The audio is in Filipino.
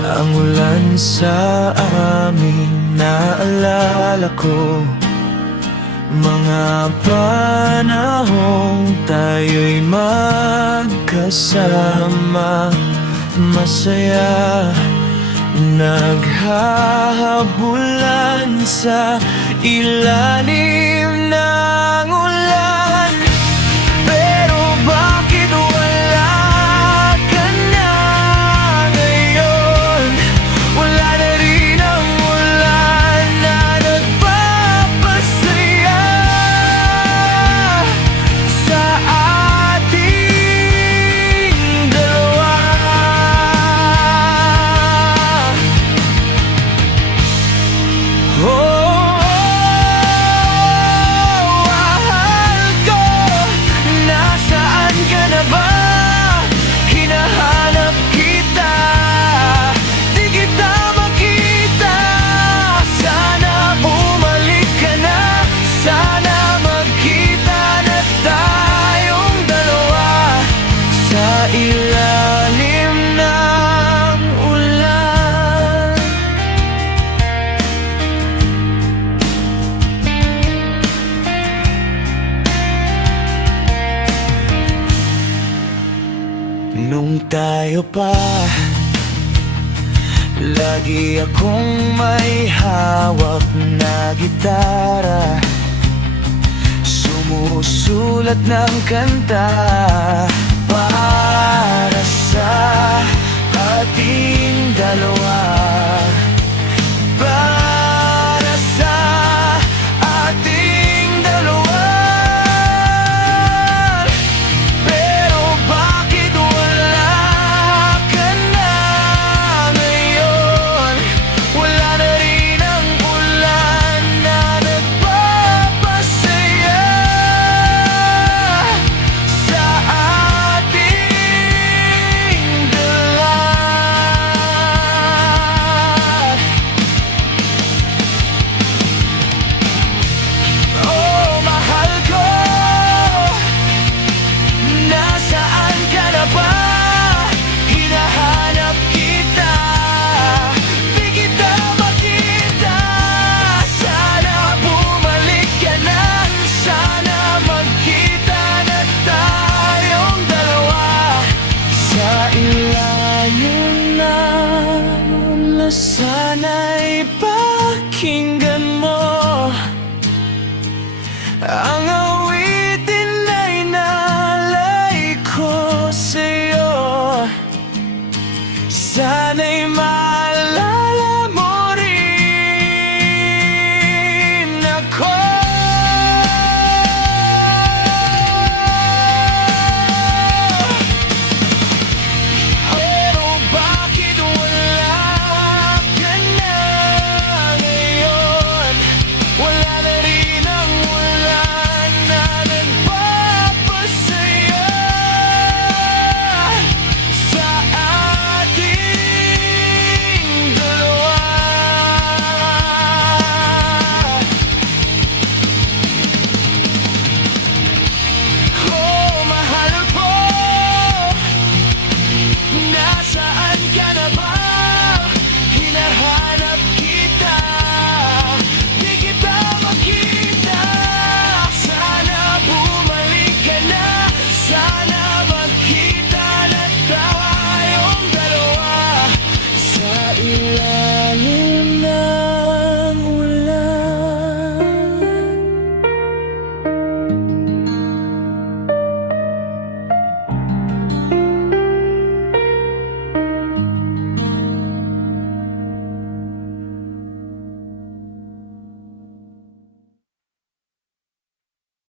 Ang ulan sa amin, naalala ko mga panahong tayo'y magkasama, masaya, naghahabulan sa ilalim ng ulan. Pero bakit wala ka na ngayon? Wala na rin ang ulan na nagpapasaya sa ating dalawa. Oh, mahal ko, nasaan ka na ba? Hinahanap kita, di kita makita. Sana bumalik ka na, sana magkita na tayong dalawa sa ilalim ng ulan. Nung tayo pa, lagi akong may hawak na gitara, sumusulat ng kanta para sa ating dalawa. Para sa ating dalawa. Pero bakit wala ka na ngayon? Wala na rin ang ulan na nagpapasaya sa ating dalawa. Oh, mahal ko, nasaan ka na ba? Hinahanap kita, di kita makita. Sana bumalik ka na, sana magkita na tayong dalawa sa ilalim ng ulan. Sana'y pakinggan mo ang awitin na inalay ko sa'yo. Sana'y